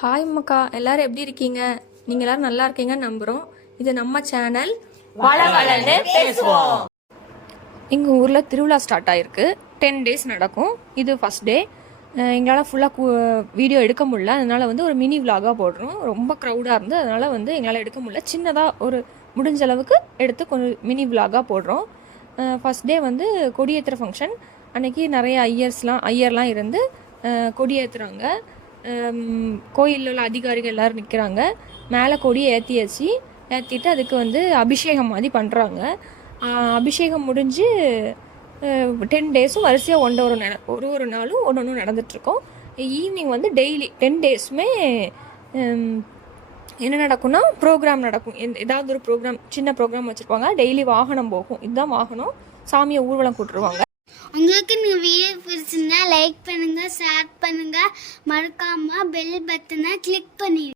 Hi மக்கா, எல்லாரும் எப்படி இருக்கீங்க? நீங்கள் எல்லாரும் நல்லா இருக்கீங்கன்னு நம்புகிறோம். இது நம்ம சேனல் வளவளன்னு பேசுவோம். எங்கள் ஊரில் திருவிழா ஸ்டார்ட் ஆகிருக்கு. 10 days நடக்கும். இது ஃபஸ்ட் டே. எங்களால் ஃபுல்லாக வீடியோ எடுக்க முடியல. அதனால் வந்து ஒரு மினி விலாகாக போடுறோம். ரொம்ப க்ரௌடாக இருந்து அதனால் வந்து எங்களால் எடுக்க முடியல. சின்னதாக ஒரு முடிஞ்ச அளவுக்கு எடுத்து கொஞ்சம் மினி விலாகாக போடுறோம். ஃபஸ்ட் டே வந்து கொடியேற்றுற ஃபங்க்ஷன். அன்றைக்கி நிறைய ஐயர்லாம் இருந்து கொடியேற்றுறாங்க. கோயிலில் உள்ள அதிகாரிகள் எல்லோரும் நிற்கிறாங்க. மேலே கொடியை ஏற்றிட்டு அதுக்கு வந்து அபிஷேகம் மாதிரி பண்ணுறாங்க. அபிஷேகம் முடிஞ்சு 10 days வரிசையாக ஒரு நாளும் ஒன்று நடந்துகிட்ருக்கோம். ஈவினிங் வந்து டெய்லி 10 daysமே என்ன நடக்கும்னா ப்ரோக்ராம் நடக்கும். ஏதாவது ஒரு சின்ன ப்ரோக்ராம் வச்சுருப்பாங்க. டெய்லி வாகனம் போகும். இதுதான் வாகனம். சாமியை ஊர்வலம் கூட்டுருவாங்க. உங்களுக்கு இந்த வீடியோ பிடிச்சிருந்தா லைக் பண்ணுங்க, ஷேர் பண்ணுங்க, மறக்காம பெல் பட்டனை கிளிக் பண்ணிடுங்க.